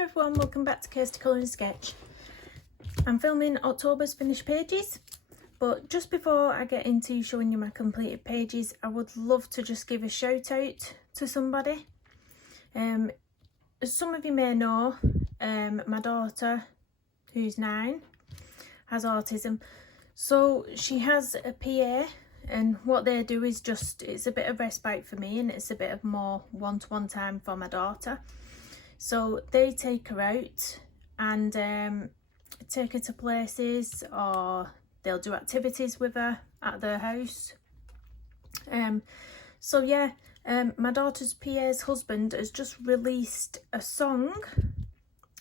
everyone, welcome back to Kirsty Colouring Sketch. I'm filming October's finished pages, but just before I get into showing you my completed pages, I would love to just give a shout out to somebody. As some of you may know, my daughter, who's 9, has autism. So she has a PA, and what they do is it's a bit of respite for me, and it's a bit of more one-to-one time for my daughter. So they take her out and take her to places, or they'll do activities with her at their house. So yeah, my daughter's PA's husband has just released a song,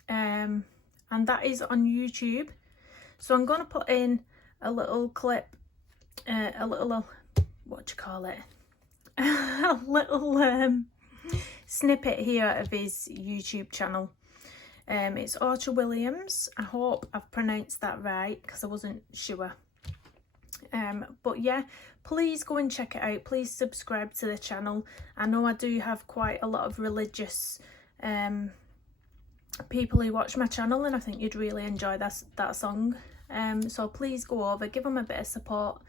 and that is on YouTube. So I'm going to put in a little clip, a little snippet here of his YouTube channel. It's Archer Williams. I hope I've pronounced that right because I wasn't sure. But yeah, please go and check it out. Please subscribe to the channel. I know I do have quite a lot of religious people who watch my channel, and I think you'd really enjoy that song. So please go over, give them a bit of support,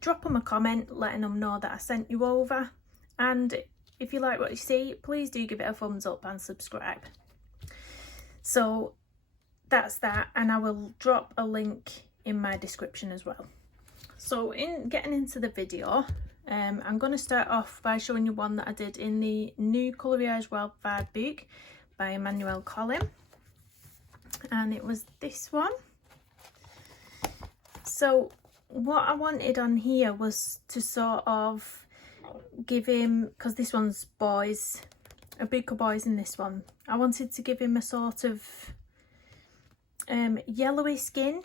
drop them a comment letting them know that I sent you over, and if you like what you see, please do give it a thumbs up and subscribe. So that's that, and I will drop a link in my description as well. So in getting into the video, I'm going to start off by showing you one that I did in the new Coloriage Wildfire book by Emmanuel Collin, and it was this one. So what I wanted on here was to sort of give him, because this one's boys, a book of boys in this one, I wanted to give him a sort of yellowy skin,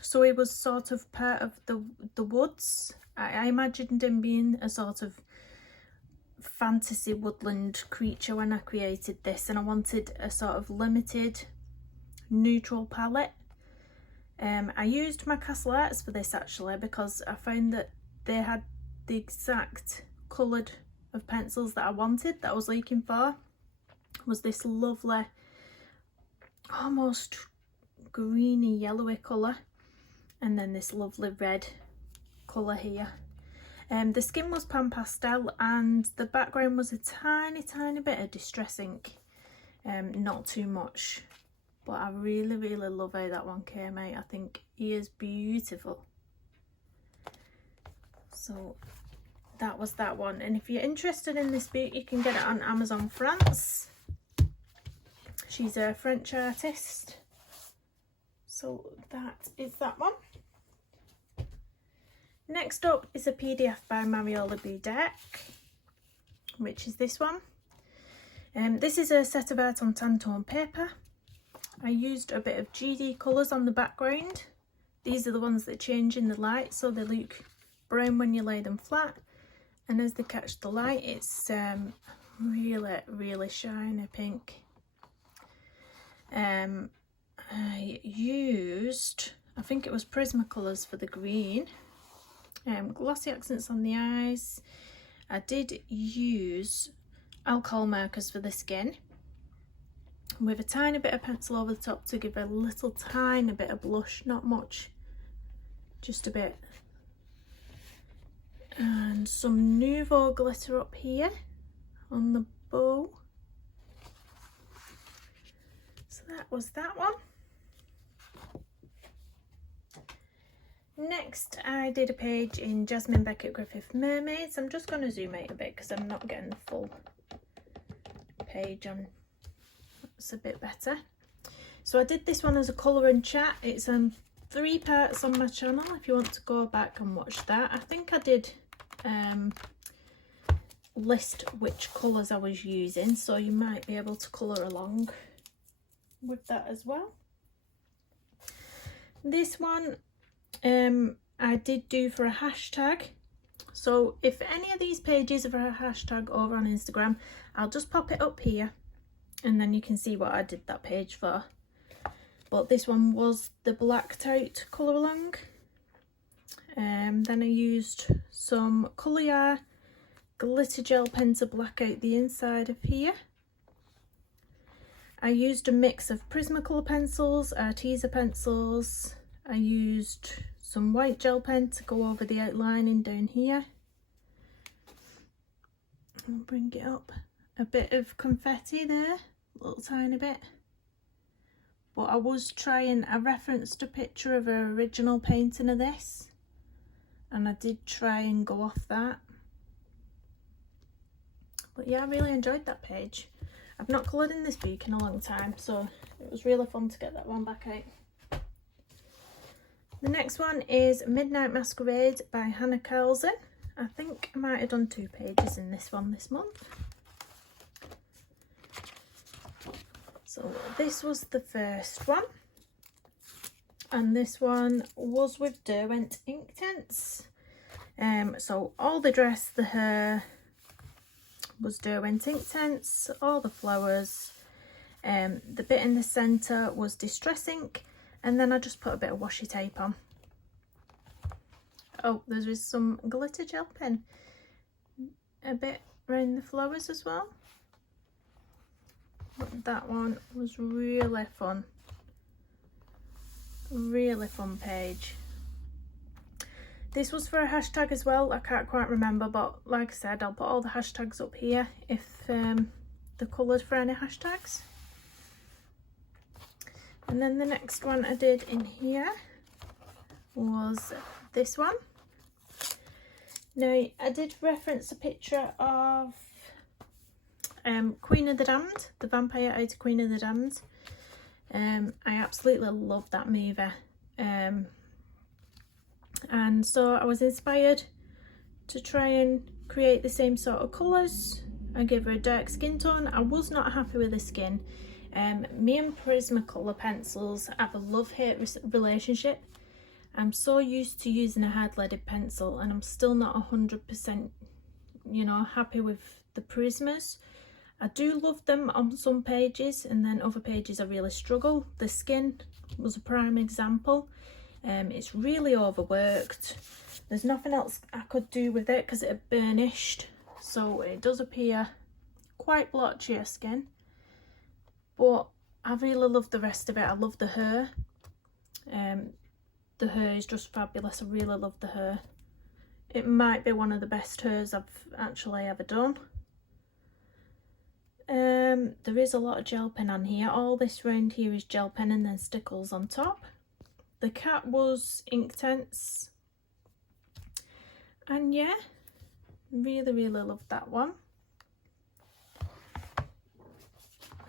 so he was sort of part of the woods. I imagined him being a sort of fantasy woodland creature when I created this, and I wanted a sort of limited neutral palette. I used my Castle Arts for this actually, because I found that they had the exact coloured of pencils that I wanted, that I was looking for. Was this lovely almost greeny yellowy colour, and then this lovely red colour here. The skin was pan pastel, and the background was a tiny bit of distress ink, not too much, but I really love how that one came out. I think he is beautiful. So that was that one, and if you're interested in this book, you can get it on Amazon France. She's a French artist. So that is that one. Next up is a PDF by Mariola Budek, which is this one. This is a set of art on Tantone paper. I used a bit of GD colours on the background. These are the ones that change in the light, so they look brown when you lay them flat, and as they catch the light, it's really shiny pink. I used, I think it was Prismacolors for the green. Glossy accents on the eyes. I did use alcohol markers for the skin, with a tiny bit of pencil over the top to give a little tiny bit of blush, not much, just a bit. And some Nouveau glitter up here on the bow. So that was that one. Next, I did a page in Jasmine Beckett Griffith Mermaids. I'm just going to zoom out a bit because I'm not getting the full page on. That's a bit better. So I did this one as a colour and chat. It's 3 parts on my channel if you want to go back and watch that. I think I did list which colours I was using, so you might be able to colour along with that as well. This one I did do for a hashtag, so if any of these pages are for a hashtag over on Instagram, I'll just pop it up here and then you can see what I did that page for. But this one was the blacked out colour along. Then I used some Coloriage glitter gel pen to black out the inside of here. I used a mix of Prismacolor pencils, Arteza pencils. I used some white gel pen to go over the outlining down here. I'll bring it up. A bit of confetti there, a little tiny bit. But I was trying, I referenced a picture of an original painting of this, and I did try and go off that. But yeah, I really enjoyed that page. I've not coloured in this book in a long time, so it was really fun to get that one back out. The next one is Midnight Masquerade by Hannah Carlson. I think I might have done 2 pages in this one this month. So this was the first one, and this one was with Derwent Inktense. So all the dress, the hair was Derwent Inktense, all the flowers, the bit in the centre was Distress Ink, and then I just put a bit of washi tape on. Oh, there is some glitter gel pen, a bit around the flowers as well. But that one was really fun page. This was for a hashtag as well, I can't quite remember, but like I said, I'll put all the hashtags up here if they're coloured for any hashtags. And then the next one I did in here was this one. Now I did reference a picture of Queen of the Damned, the vampire out of Queen of the Damned. I absolutely love that movie, and so I was inspired to try and create the same sort of colours. I gave her a dark skin tone. I was not happy with the skin. Me and Prismacolor pencils have a love-hate relationship. I'm so used to using a hard-leaded pencil, and I'm still not 100%, you know, happy with the Prismas. I do love them on some pages, and then other pages I really struggle. The skin was a prime example. It's really overworked. There's nothing else I could do with it because it had burnished, so it does appear quite blotchy skin. But I really love the rest of it. I love the hair. The hair is just fabulous. I really love the hair. It might be one of the best hairs I've actually ever done. There is a lot of gel pen on here. All this round here is gel pen and then stickles on top. The cat was Inktense. And yeah, really loved that one.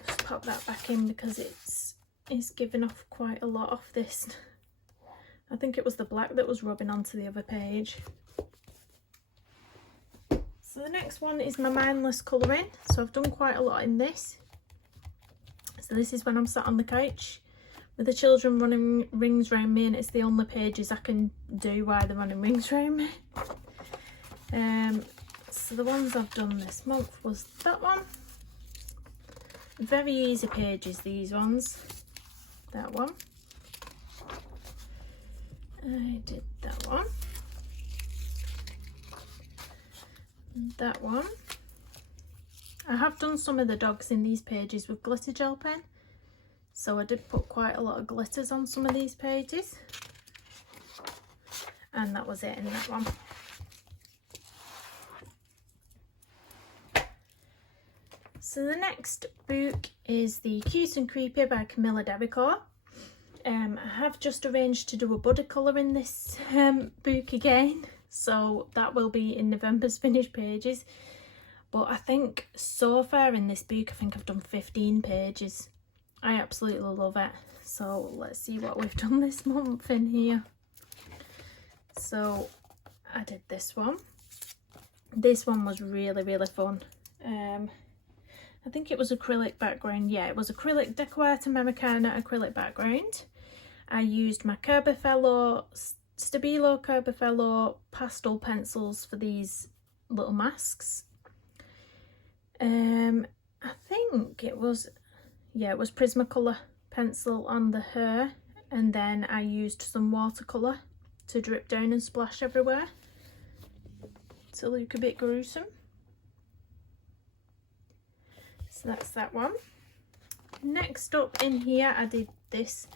Just pop that back in because it's giving off quite a lot of this. I think it was the black that was rubbing onto the other page. So the next one is my mindless colouring. So I've done quite a lot in this. So this is when I'm sat on the couch with the children running rings around me, and it's the only pages I can do while they're running rings around me. So the ones I've done this month was that one. Very easy pages, these ones. That one. I did that one. That one. I have done some of the dogs in these pages with glitter gel pen, so I did put quite a lot of glitters on some of these pages, and that was it in that one. So the next book is The Cute and Creepy by Camilla Devicore. I have just arranged to do a body colour in this book again, so that will be in November's finished pages. But I think so far in this book, I think I've done 15 pages. I absolutely love it. So let's see what we've done this month in here. So I did this one. This one was really fun. I think it was acrylic background. Yeah, it was acrylic Deco Art Americana acrylic background. I used my Stabilo pastel pencils for these little masks. I think it was, yeah, it was Prismacolor pencil on the hair, and then I used some watercolour to drip down and splash everywhere to look a bit gruesome. So that's that one. Next up in here, I did this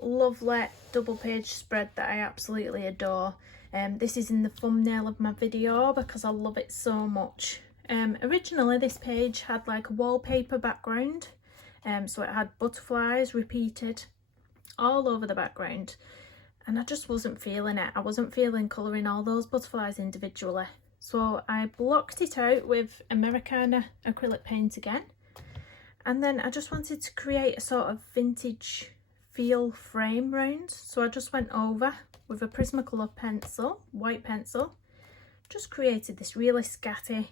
lovely double page spread that I absolutely adore. This is in the thumbnail of my video because I love it so much. Originally this page had like a wallpaper background, so it had butterflies repeated all over the background, and I just wasn't feeling it. I wasn't feeling colouring all those butterflies individually, so I blocked it out with Americana acrylic paint again, and then I just wanted to create a sort of vintage feel frame round, so I just went over with a Prismacolor pencil, white pencil, just created this really scatty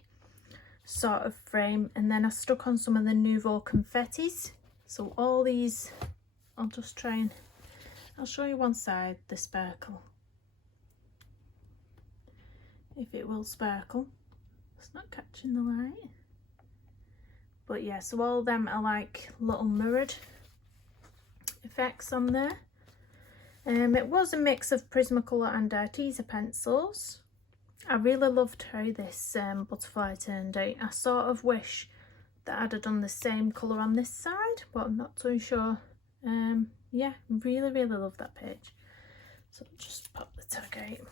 sort of frame, and then I stuck on some of the Nouveau confettis. So all these, I'll just try and I'll show you one side, the sparkle, if it will sparkle. It's not catching the light, but yeah, so all of them are like little mirrored effects on there. It was a mix of Prismacolor and Arteza pencils. I really loved how this butterfly turned out. I sort of wish that I'd have done the same colour on this side, but I'm not too sure. Yeah, really love that page. So I'll just pop the tag out.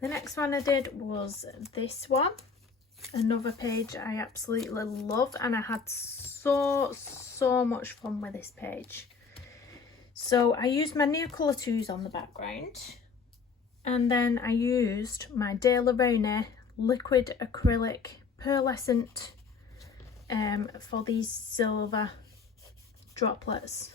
The next one I did was this one. Another page I absolutely love, and I had so much fun with this page. So I used my Neocolor 2s on the background, and then I used my De La Rone liquid acrylic pearlescent for these silver droplets.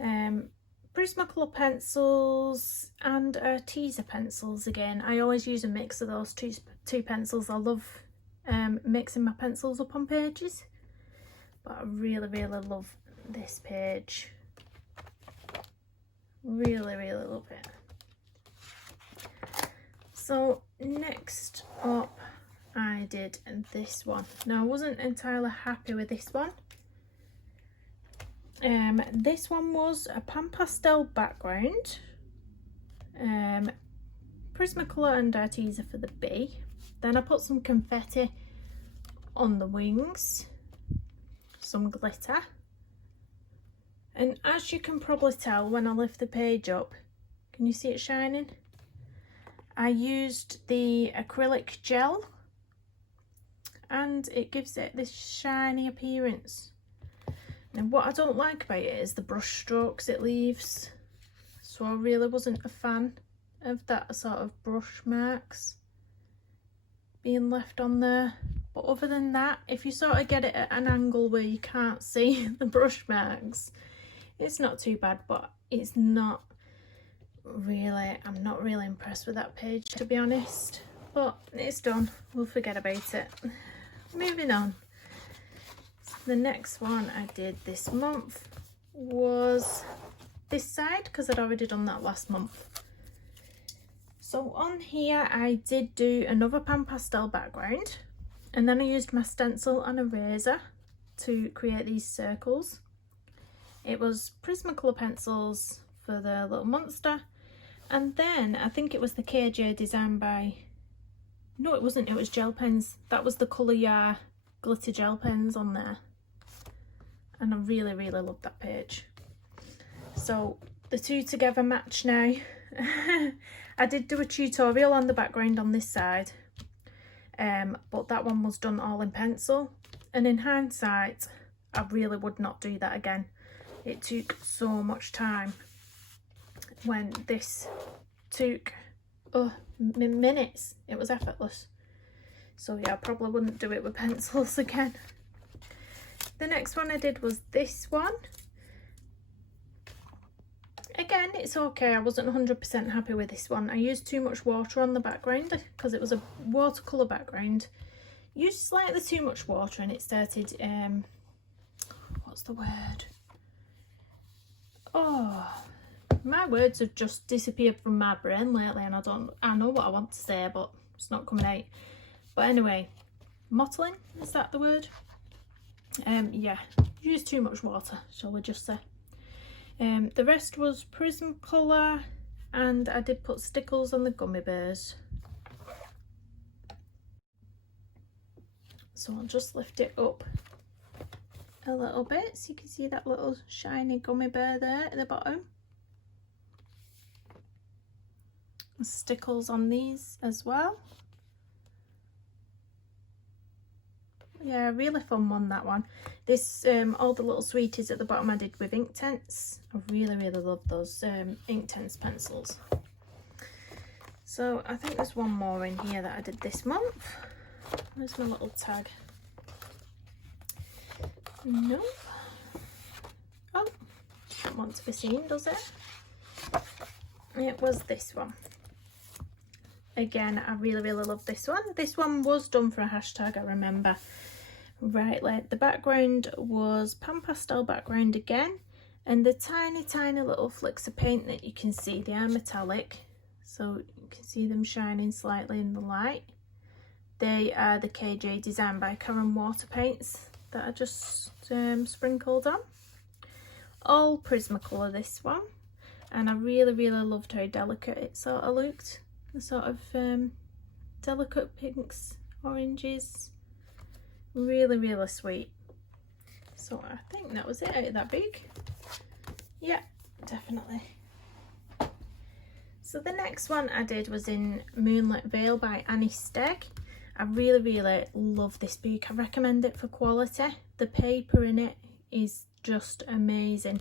Prismacolor pencils and Arteza pencils again. I always use a mix of those two pencils. I love mixing my pencils up on pages, but I really love this page. Really love it. So next up I did this one. Now I wasn't entirely happy with this one. This one was a pan pastel background, Prismacolor and Arteza for the bee. Then I put some confetti on the wings, some glitter, and as you can probably tell when I lift the page up, can you see it shining? I used the acrylic gel and it gives it this shiny appearance. And what I don't like about it is the brush strokes it leaves. So I really wasn't a fan of that sort of brush marks being left on there. But other than that, if you sort of get it at an angle where you can't see the brush marks, it's not too bad, but it's not really, I'm not really impressed with that page, to be honest. But it's done, we'll forget about it. Moving on. The next one I did this month was this side, because I'd already done that last month. So on here I did do another pan pastel background, and then I used my stencil and eraser to create these circles. It was Prismacolor pencils for the little monster, and then I think it was the KJ Design by, no it wasn't, it was gel pens. That was the Colour Ya glitter gel pens on there. And I really loved that page. So the two together match now. I did do a tutorial on the background on this side, but that one was done all in pencil, and in hindsight I really would not do that again. It took so much time when this took minutes. It was effortless. So yeah, I probably wouldn't do it with pencils again. The next one I did was this one. Again, it's okay. I wasn't 100% happy with this one. I used too much water on the background because it was a watercolour background. Used slightly too much water and it started, what's the word? Oh, my words have just disappeared from my brain lately, and I know what I want to say, but it's not coming out. But anyway, mottling, is that the word? Yeah, used too much water, shall we just say. The rest was Prismacolor, and I did put stickles on the gummy bears. So I'll just lift it up a little bit, so you can see that little shiny gummy bear there at the bottom. Stickles on these as well. Yeah, really fun one, that one. This all the little sweeties at the bottom I did with Inktense. I really love those Inktense pencils. So I think there's one more in here that I did this month. Where's my little tag? Nope. Oh, doesn't want to be seen, does it? It was this one. Again, I really love this one. This one was done for a hashtag, I remember rightly. The background was pan pastel background again, and the tiny little flicks of paint that you can see, they are metallic, so you can see them shining slightly in the light. They are the KJ Design by Karen water paints that I just sprinkled on. All Prismacolor, this one, and I really loved how delicate it sort of looked. The sort of delicate pinks, oranges, really sweet. So I think that was it out of that big. Yeah, definitely. So the next one I did was in Moonlit Vale by Annie Stegg. I really love this book. I recommend it for quality. The paper in it is just amazing.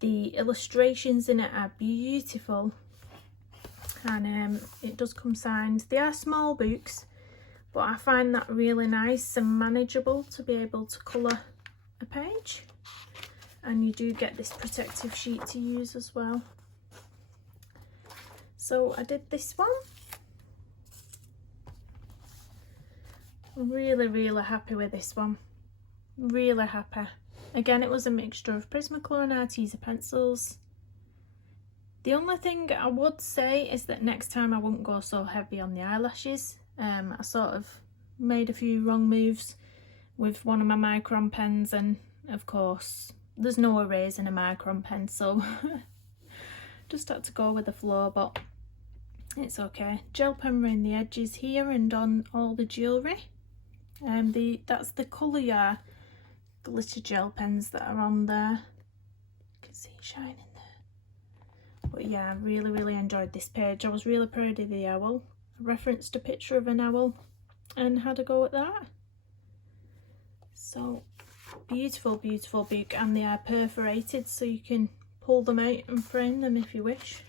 The illustrations in it are beautiful, and it does come signed. They are small books, but I find that really nice and manageable to be able to colour a page, and you do get this protective sheet to use as well. So I did this one. Really happy with this one. Really happy. Again, it was a mixture of Prismacolor and Arteza pencils. The only thing I would say is that next time I wouldn't go so heavy on the eyelashes. I sort of made a few wrong moves with one of my micron pens, and of course there's no erase in a micron pen, so just had to go with the flow, but it's okay. Gel pen around the edges here and on all the jewellery. That's the Colour Yar glitter gel pens that are on there. You can see it shining there. But yeah, I really enjoyed this page. I was really proud of the owl. I referenced a picture of an owl and had a go at that. So beautiful book, and they are perforated, so you can pull them out and frame them if you wish.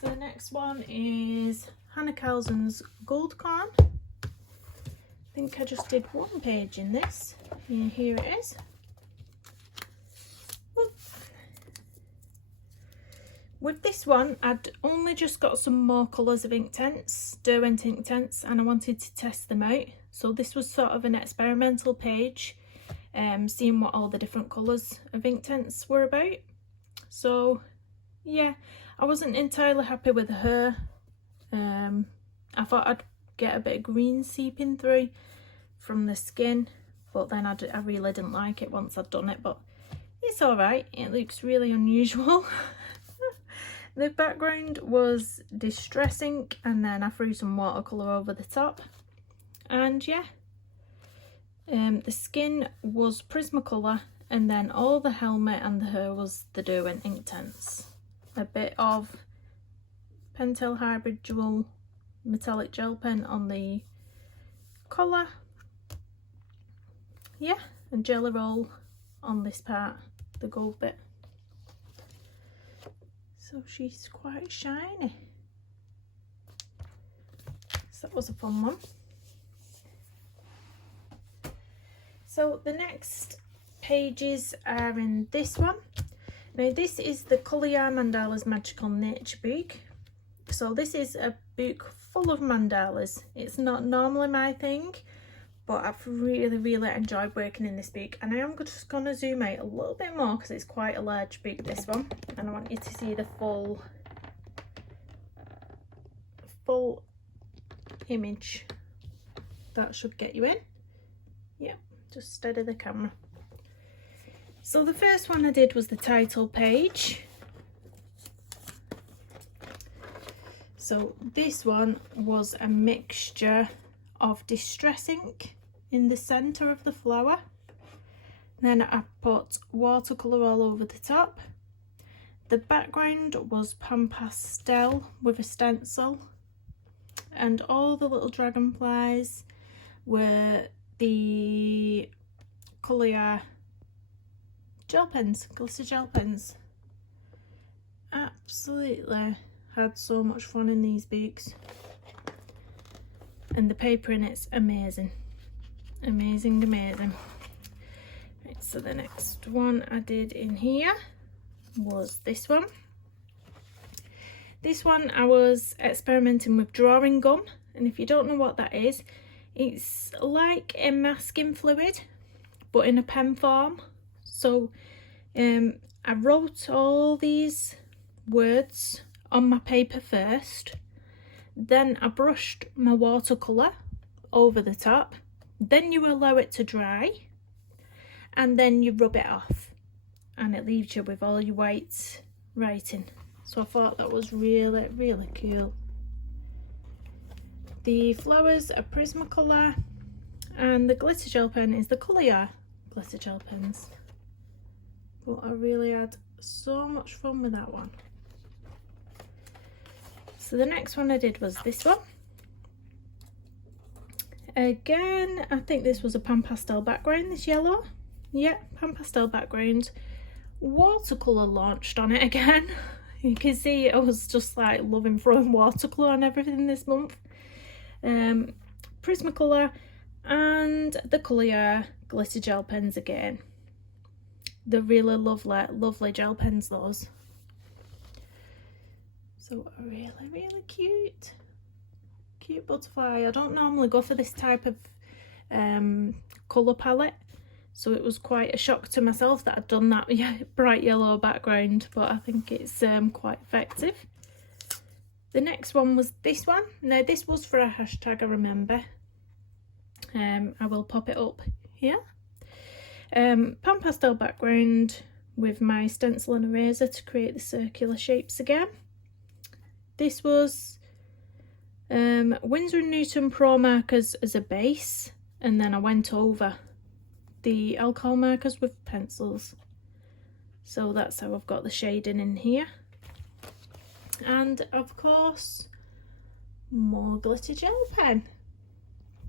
So the next one is Hannah Calzon's Gold Corn. I think I just did one page in this. Yeah, here it is. Whoop. With this one, I'd only just got some more colours of Inktense, Derwent Inktense, and I wanted to test them out. So this was sort of an experimental page, seeing what all the different colours of Inktense were about. So yeah, I wasn't entirely happy with her. I thought I'd get a bit of green seeping through from the skin, but then I really didn't like it once I'd done it, but it's alright. It looks really unusual. The background was Distress Ink, and then I threw some watercolour over the top, and yeah, the skin was Prismacolor, and then all the helmet and the hair was the Derwent Inktense. A bit of Pentel Hybrid Dual metallic gel pen on the collar, yeah, and Jelly Roll on this part, the gold bit. So she's quite shiny. So that was a fun one. So the next pages are in this one. Now this is the Colour Yar Mandalas Magical Nature book. So this is a book full of mandalas. It's not normally my thing, but I've really enjoyed working in this book, and I am just going to zoom out a little bit more because it's quite a large book, this one, and I want you to see the full image. That should get you in. Yeah, just steady the camera. So the first one I did was the title page. So this one was a mixture of Distress Ink in the centre of the flower. Then I put watercolour all over the top. The background was pan pastel with a stencil, and all the little dragonflies were the colour gel pens, glitter gel pens. Absolutely had so much fun in these books, and the paper in it's amazing, amazing. Right, so the next one I did in here was this one. This one I was experimenting with drawing gum, and if you don't know what that is, it's like a masking fluid but in a pen form. So I wrote all these words on my paper first, then I brushed my watercolour over the top, then you allow it to dry, and then you rub it off, and it leaves you with all your white writing. So I thought that was really, really cool. The flowers are Prismacolor, and the glitter gel pen is the Colour glitter gel pens. But I really had so much fun with that one. So the next one I did was this one. Again, I think this was a pan pastel background, this yellow. Yeah, pan pastel background. Watercolour launched on it again. You can see I was just like loving throwing watercolour on everything this month. Prismacolor and the Colour glitter gel pens again. They're really lovely gel pens, those. So really, really cute butterfly. I don't normally go for this type of colour palette, so it was quite a shock to myself that I'd done that bright yellow background, but I think it's quite effective. The next one was this one. Now this was for a hashtag, I remember. I will pop it up here. Pan pastel background with my stencil and eraser to create the circular shapes again. This was Winsor & Newton Pro markers as a base, and then I went over the alcohol markers with pencils. So that's how I've got the shading in here. And of course, more glitter gel pen,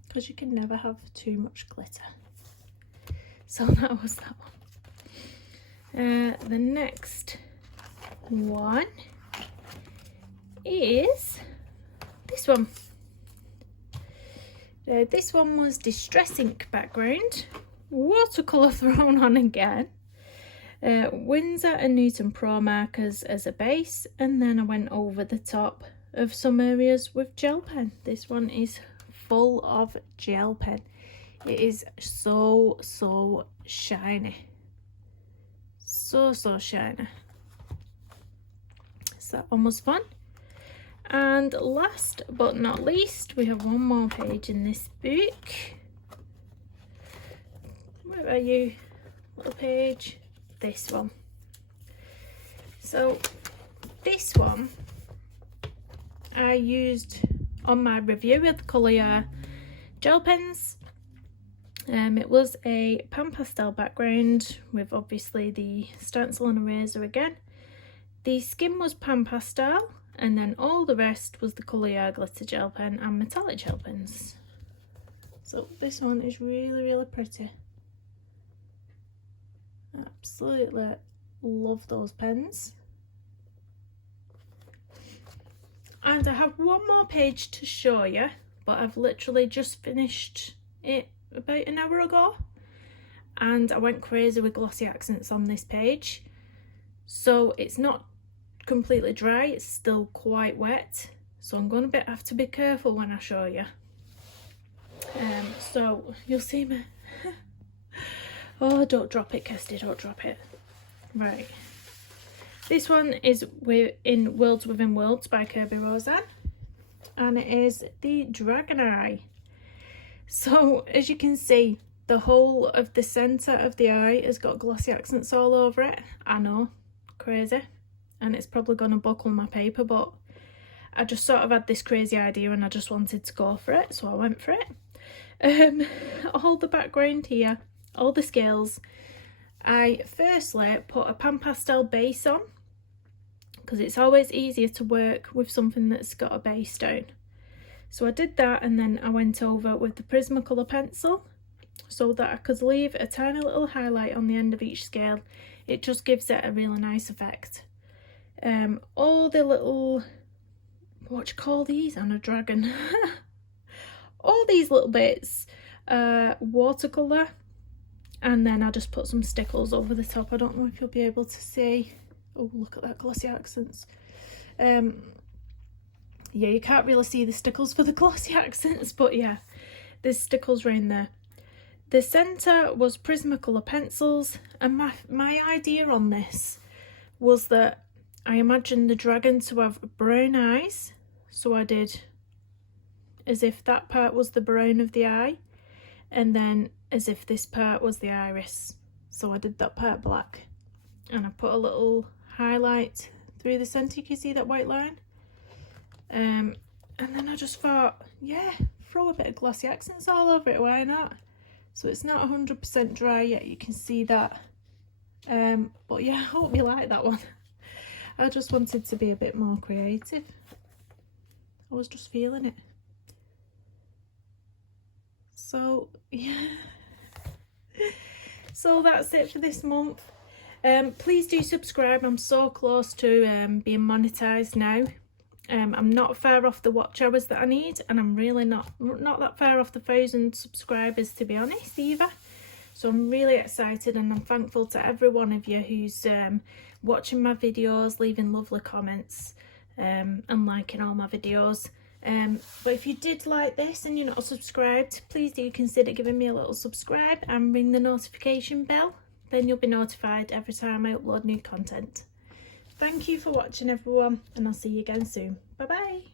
because you can never have too much glitter. So that was that one. The next one is this one. This one was Distress Ink background, watercolour thrown on again, Winsor & Newton Pro markers as a base, and then I went over the top of some areas with gel pen. This one is full of gel pen. It is so shiny, so shiny. So that one was fun. And last but not least, we have one more page in this book. Where are you, little page? This one. So this one I used on my review of the Colour gel pens. It was a pan pastel background with obviously the stencil and eraser again. The skin was pan pastel, and then all the rest was the Colour glitter gel pen and metallic gel pens. So this one is really pretty. Absolutely love those pens. And I have one more page to show you, but I've literally just finished it about an hour ago, and I went crazy with glossy accents on this page. So it's not completely dry, it's still quite wet, so I'm going to have to be careful when I show you. So you'll see me. Oh, don't drop it, Kirsty, don't drop it. Right, this one is in Worlds Within Worlds by Kirby Roseanne, and it is the Dragon Eye. So as you can see, the whole of the centre of the eye has got glossy accents all over it. I know, crazy, and it's probably going to buckle my paper, but I just sort of had this crazy idea and I just wanted to go for it, so I went for it. all the background here, all the scales, I firstly put a pan pastel base on, because it's always easier to work with something that's got a base down. So I did that, and then I went over with the Prismacolor pencil so that I could leave a tiny little highlight on the end of each scale. It just gives it a really nice effect. All the little, what do you call these on a dragon? All these little bits, watercolour, and then I just put some stickles over the top. I don't know if you'll be able to see. Oh, look at that glossy accents. Yeah, you can't really see the stickles for the glossy accents, but yeah, there's stickles around there. The centre was Prismacolor pencils, and my idea on this was that I imagined the dragon to have brown eyes, so I did as if that part was the brown of the eye, and then as if this part was the iris, so I did that part black, and I put a little highlight through the centre. You can see that white line, and then I just thought, yeah, throw a bit of glossy accents all over it, why not? So it's not 100% dry yet, you can see that, but yeah, I hope you like that one. I just wanted to be a bit more creative. I was just feeling it. So yeah, so that's it for this month. Please do subscribe. I'm so close to being monetized now. I'm not far off the watch hours that I need, and I'm really not that far off the 1,000 subscribers, to be honest, either. So I'm really excited, and I'm thankful to every one of you who's watching my videos, leaving lovely comments, and liking all my videos. But if you did like this and you're not subscribed, please do consider giving me a little subscribe and ring the notification bell. Then you'll be notified every time I upload new content. Thank you for watching, everyone, and I'll see you again soon. Bye bye.